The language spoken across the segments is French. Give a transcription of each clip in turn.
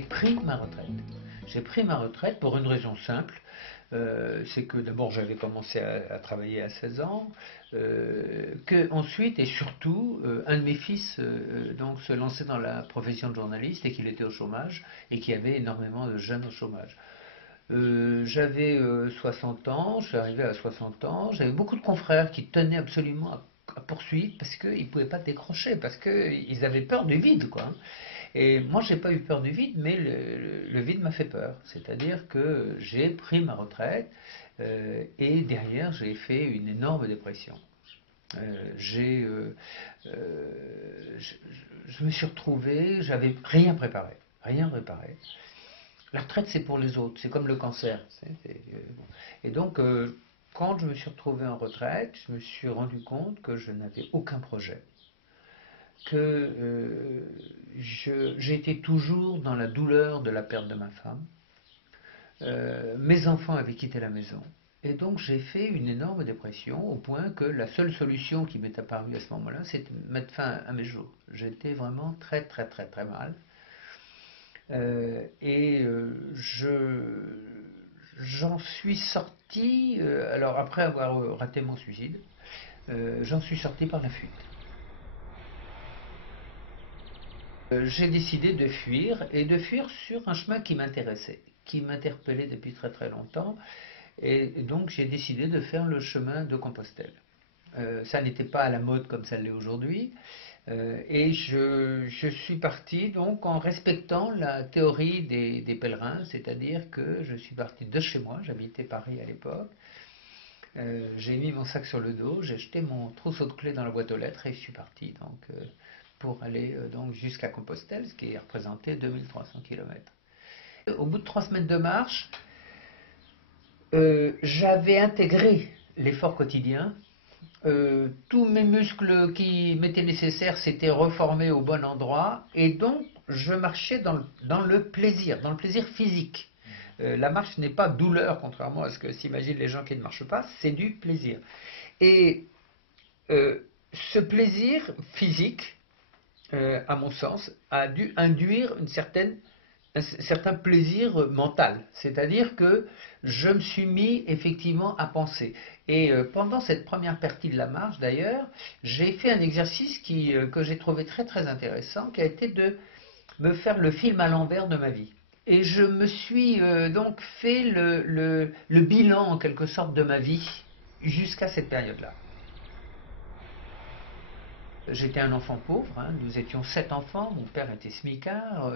j'ai pris ma retraite. J'ai pris ma retraite pour une raison simple. C'est que d'abord j'avais commencé à travailler à 16 ans, que ensuite et surtout un de mes fils donc se lançait dans la profession de journaliste et qu'il était au chômage et qu'il y avait énormément de jeunes au chômage. J'avais 60 ans, je suis arrivé à 60 ans, j'avais beaucoup de confrères qui tenaient absolument à poursuivre parce qu'ils ne pouvaient pas décrocher, parce qu'ils avaient peur du vide, quoi. Et moi, j'ai pas eu peur du vide, mais le vide m'a fait peur. C'est-à-dire que j'ai pris ma retraite et derrière, j'ai fait une énorme dépression. J'ai, je, je me suis retrouvé, j'avais rien préparé, rien préparé. La retraite, c'est pour les autres, c'est comme le cancer. Bon. Et donc, quand je me suis retrouvé en retraite, je me suis rendu compte que je n'avais aucun projet, que j'étais toujours dans la douleur de la perte de ma femme. Mes enfants avaient quitté la maison. Et donc j'ai fait une énorme dépression au point que la seule solution qui m'est apparue à ce moment-là, c'était de mettre fin à mes jours. J'étais vraiment très très très très mal. Et j'en suis sorti, alors après avoir raté mon suicide, j'en suis sorti par la fuite. J'ai décidé de fuir et de fuir sur un chemin qui m'intéressait, qui m'interpellait depuis très très longtemps. Et donc j'ai décidé de faire le chemin de Compostelle. Ça n'était pas à la mode comme ça l'est aujourd'hui. Et je suis parti donc en respectant la théorie des pèlerins, c'est-à-dire que je suis parti de chez moi, j'habitais Paris à l'époque. J'ai mis mon sac sur le dos, j'ai jeté mon trousseau de clés dans la boîte aux lettres et je suis parti donc pour aller donc jusqu'à Compostelle, ce qui représentait 2300 km. Au bout de 3 semaines de marche, j'avais intégré l'effort quotidien. Tous mes muscles qui m'étaient nécessaires s'étaient reformés au bon endroit et donc je marchais dans le plaisir physique. La marche n'est pas douleur, contrairement à ce que s'imaginent les gens qui ne marchent pas, c'est du plaisir. Et ce plaisir physique, à mon sens, a dû induire un certain plaisir mental. C'est-à-dire que je me suis mis effectivement à penser. Et pendant cette première partie de la marche, d'ailleurs, j'ai fait un exercice que j'ai trouvé très très intéressant, qui a été de me faire le film à l'envers de ma vie. Et je me suis donc fait le bilan en quelque sorte de ma vie jusqu'à cette période-là. J'étais un enfant pauvre, hein, nous étions 7 enfants, mon père était smicard,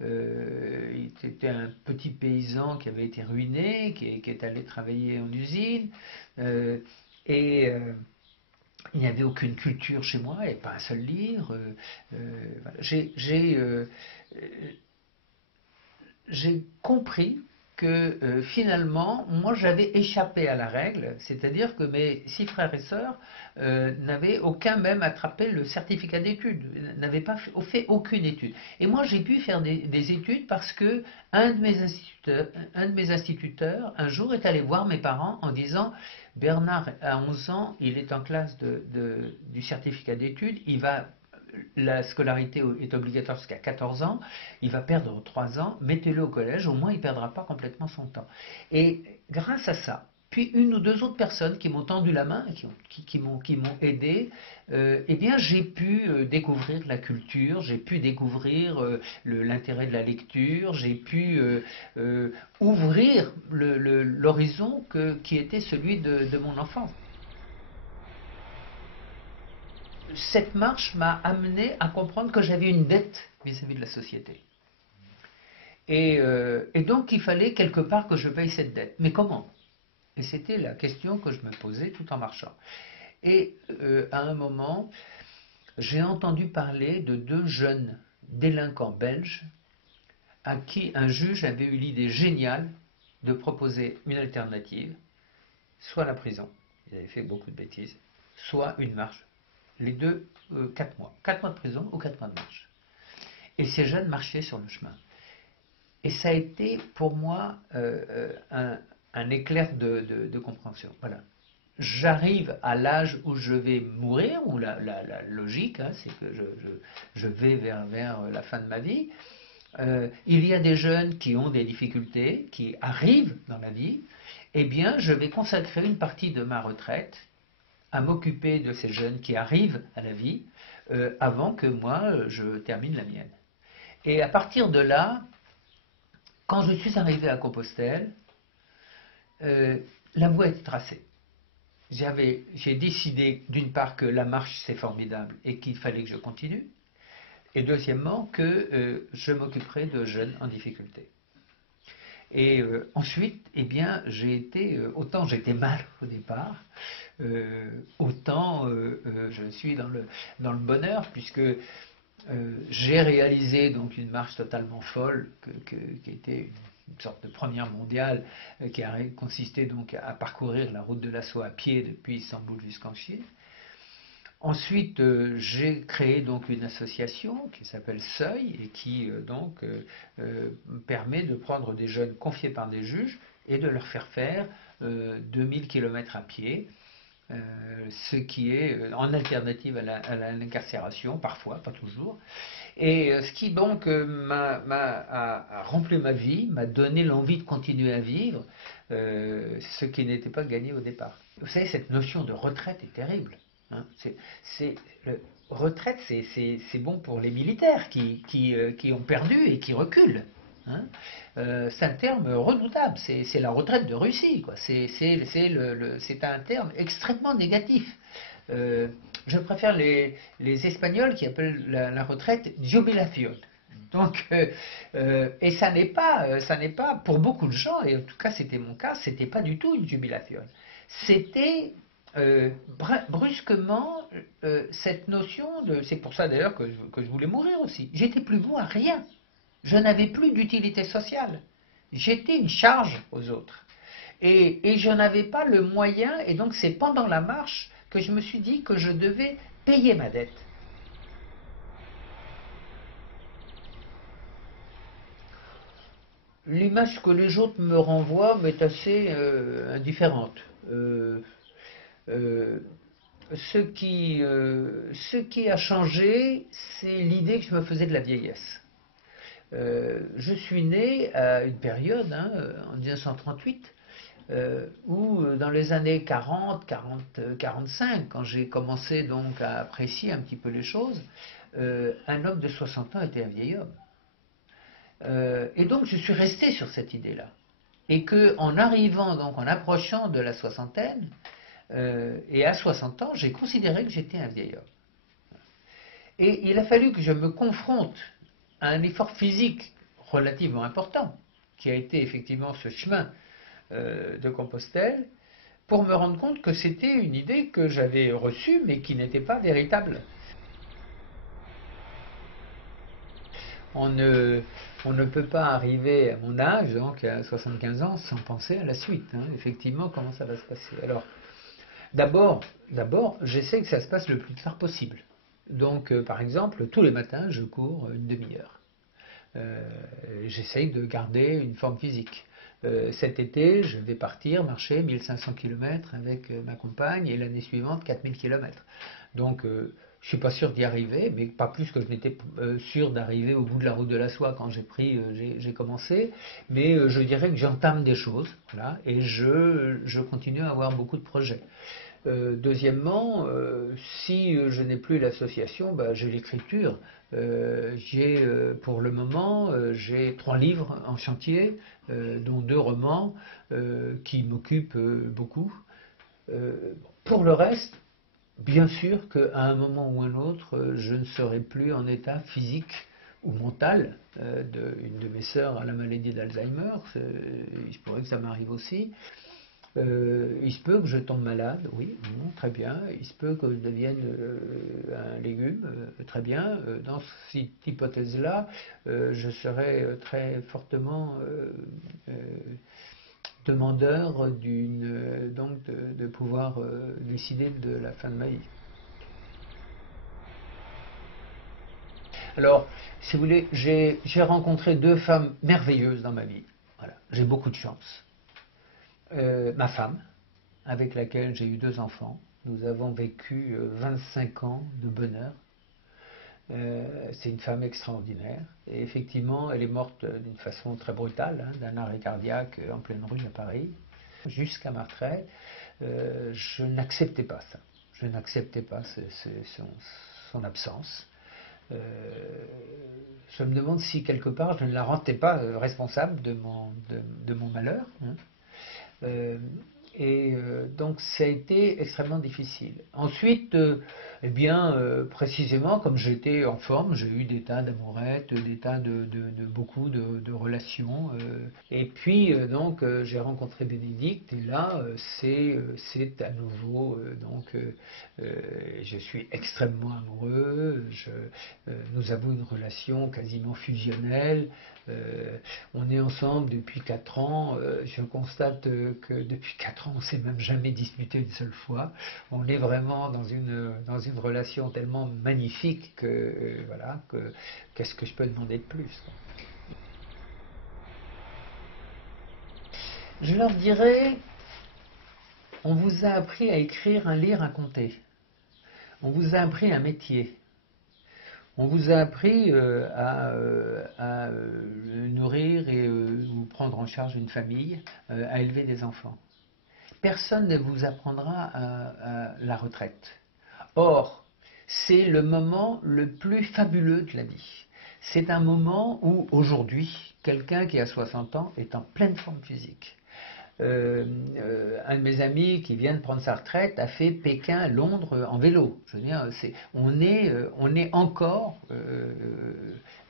il était un petit paysan qui avait été ruiné, qui est allé travailler en usine, euh, et il n'y avait aucune culture chez moi, et pas un seul livre. Voilà. J'ai compris que finalement, moi j'avais échappé à la règle, c'est-à-dire que mes 6 frères et sœurs n'avaient aucun même attrapé le certificat d'études, n'avaient pas fait aucune étude. Et moi j'ai pu faire des études parce que un de mes instituteurs un jour est allé voir mes parents en disant Bernard a 11 ans, il est en classe du certificat d'études, la scolarité est obligatoire jusqu'à 14 ans, il va perdre 3 ans, mettez-le au collège, au moins il ne perdra pas complètement son temps. Et grâce à ça, puis une ou deux autres personnes qui m'ont tendu la main, qui m'ont aidé, eh bien j'ai pu découvrir la culture, j'ai pu découvrir l'intérêt de la lecture, j'ai pu ouvrir l'horizon qui était celui de mon enfance. Cette marche m'a amené à comprendre que j'avais une dette vis-à-vis de la société. Et donc il fallait quelque part que je paye cette dette. Mais comment? Et c'était la question que je me posais tout en marchant. Et à un moment, j'ai entendu parler de 2 jeunes délinquants belges à qui un juge avait eu l'idée géniale de proposer une alternative, soit la prison, ils avaient fait beaucoup de bêtises, soit une marche. Les deux, 4 mois. 4 mois de prison ou 4 mois de marche. Et ces jeunes marchaient sur le chemin. Et ça a été pour moi un éclair de compréhension. Voilà. J'arrive à l'âge où je vais mourir, où la logique, hein, c'est que je vais vers la fin de ma vie. Il y a des jeunes qui ont des difficultés, qui arrivent dans la vie, eh bien, je vais consacrer une partie de ma retraite à m'occuper de ces jeunes qui arrivent à la vie avant que moi, je termine la mienne. Et à partir de là, quand je suis arrivé à Compostelle, la voie est tracée. J'ai décidé d'une part que la marche c'est formidable et qu'il fallait que je continue, et deuxièmement que je m'occuperai de jeunes en difficulté. Et ensuite, eh bien, autant j'étais mal au départ, autant je suis dans le bonheur, puisque j'ai réalisé donc une marche totalement folle, qui était une sorte de première mondiale, qui a consisté donc à parcourir la route de la soie à pied depuis Istanbul jusqu'en Chine. Ensuite, j'ai créé donc une association qui s'appelle Seuil et qui permet de prendre des jeunes confiés par des juges et de leur faire faire 2000 km à pied, ce qui est en alternative à l'incarcération, parfois, pas toujours. Et ce qui donc a rempli ma vie, m'a donné l'envie de continuer à vivre, ce qui n'était pas gagné au départ. Vous savez, cette notion de retraite est terrible. Hein. Retraite, c'est bon pour les militaires qui ont perdu et qui reculent. Hein. C'est un terme redoutable, c'est la retraite de Russie, quoi. C'est un terme extrêmement négatif. Je préfère les Espagnols qui appellent la retraite jubilación. Donc, et ça n'est pas, pour beaucoup de gens, et en tout cas c'était mon cas, c'était pas du tout une jubilation. C'était brusquement cette notion de. C'est pour ça d'ailleurs que je voulais mourir aussi. J'étais plus bon à rien. Je n'avais plus d'utilité sociale. J'étais une charge aux autres. Et je n'avais pas le moyen, et donc c'est pendant la marche que je me suis dit que je devais payer ma dette. L'image que les autres me renvoient m'est assez indifférente. Ce qui a changé, c'est l'idée que je me faisais de la vieillesse. Je suis né à une période, en 1938, où dans les années 40, 45, quand j'ai commencé donc à apprécier un petit peu les choses, un homme de 60 ans était un vieil homme. Et donc je suis resté sur cette idée-là. Et qu'en arrivant, donc en approchant de la soixantaine, et à 60 ans, j'ai considéré que j'étais un vieil homme. Et il a fallu que je me confronte à un effort physique relativement important, qui a été effectivement ce chemin de Compostelle, pour me rendre compte que c'était une idée que j'avais reçue, mais qui n'était pas véritable. On ne peut pas arriver à mon âge, donc à 75 ans, sans penser à la suite. Effectivement, comment ça va se passer. Alors, d'abord, j'essaie que ça se passe le plus tard possible. Donc, par exemple, tous les matins, je cours une demi-heure. J'essaye de garder une forme physique. Cet été, je vais partir marcher 1500 km avec ma compagne et l'année suivante 4000 km. Donc, je ne suis pas sûr d'y arriver, mais pas plus que je n'étais sûr d'arriver au bout de la route de la soie quand j'ai commencé. Mais je dirais que j'entame des choses, voilà, et je continue à avoir beaucoup de projets. Deuxièmement, si je n'ai plus l'association, j'ai l'écriture. Pour le moment, j'ai 3 livres en chantier, dont 2 romans qui m'occupent beaucoup. Pour le reste, bien sûr qu'à un moment ou un autre, je ne serai plus en état physique ou mental. Une de mes sœurs a la maladie d'Alzheimer, il se pourrait que ça m'arrive aussi. Il se peut que je tombe malade, oui, bon, très bien. Il se peut que je devienne un légume, très bien. Dans cette hypothèse-là, je serai très fortement demandeur de pouvoir décider de la fin de ma vie. Alors, si vous voulez, j'ai rencontré 2 femmes merveilleuses dans ma vie. Voilà, j'ai beaucoup de chance. Ma femme, avec laquelle j'ai eu 2 enfants. Nous avons vécu 25 ans de bonheur. C'est une femme extraordinaire. Et effectivement, elle est morte d'une façon très brutale, hein, d'un arrêt cardiaque en pleine rue à Paris. Jusqu'à ma retraite, je n'acceptais pas ça. Je n'acceptais pas son absence. Je me demande si quelque part je ne la rendais pas responsable de mon malheur. Hein. Donc ça a été extrêmement difficile. Ensuite, eh bien, précisément comme j'étais en forme, j'ai eu des tas d'amourettes, des tas beaucoup de relations. Et puis donc j'ai rencontré Bénédicte et là c'est à nouveau je suis extrêmement amoureux. Nous avons une relation quasiment fusionnelle. On est ensemble depuis 4 ans. Je constate que depuis 4 ans, on ne s'est même jamais disputé une seule fois. On est vraiment dans une relation tellement magnifique que voilà, qu'est-ce que je peux demander de plus, quoi. Je leur dirais, on vous a appris à écrire, à lire, à compter. On vous a appris un métier. On vous a appris à nourrir et vous prendre en charge une famille, à élever des enfants. Personne ne vous apprendra à la retraite. Or, c'est le moment le plus fabuleux de la vie. C'est un moment où, aujourd'hui, quelqu'un qui a 60 ans est en pleine forme physique. Un de mes amis qui vient de prendre sa retraite a fait Pékin-Londres en vélo. Je veux dire, on est encore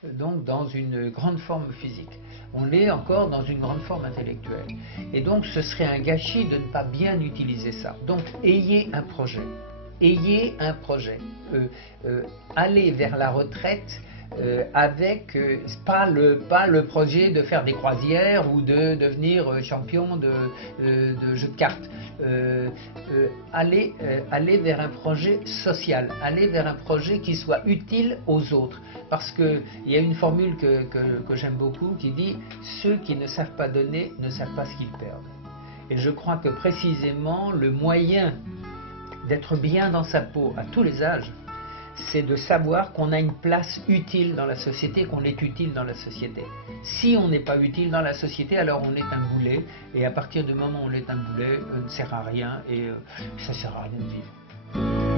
donc dans une grande forme physique. On est encore dans une grande forme intellectuelle. Et donc ce serait un gâchis de ne pas bien utiliser ça. Donc ayez un projet. Ayez un projet. Allez vers la retraite avec pas le projet de faire des croisières ou de devenir champion de jeux de cartes. Allez vers un projet social, allez vers un projet qui soit utile aux autres. Parce qu'il y a une formule que j'aime beaucoup qui dit « Ceux qui ne savent pas donner ne savent pas ce qu'ils perdent ». Et je crois que précisément le moyen d'être bien dans sa peau à tous les âges, c'est de savoir qu'on a une place utile dans la société, qu'on est utile dans la société. Si on n'est pas utile dans la société, alors on est un boulet, et à partir du moment où on est un boulet, on ne sert à rien, et ça ne sert à rien de vivre.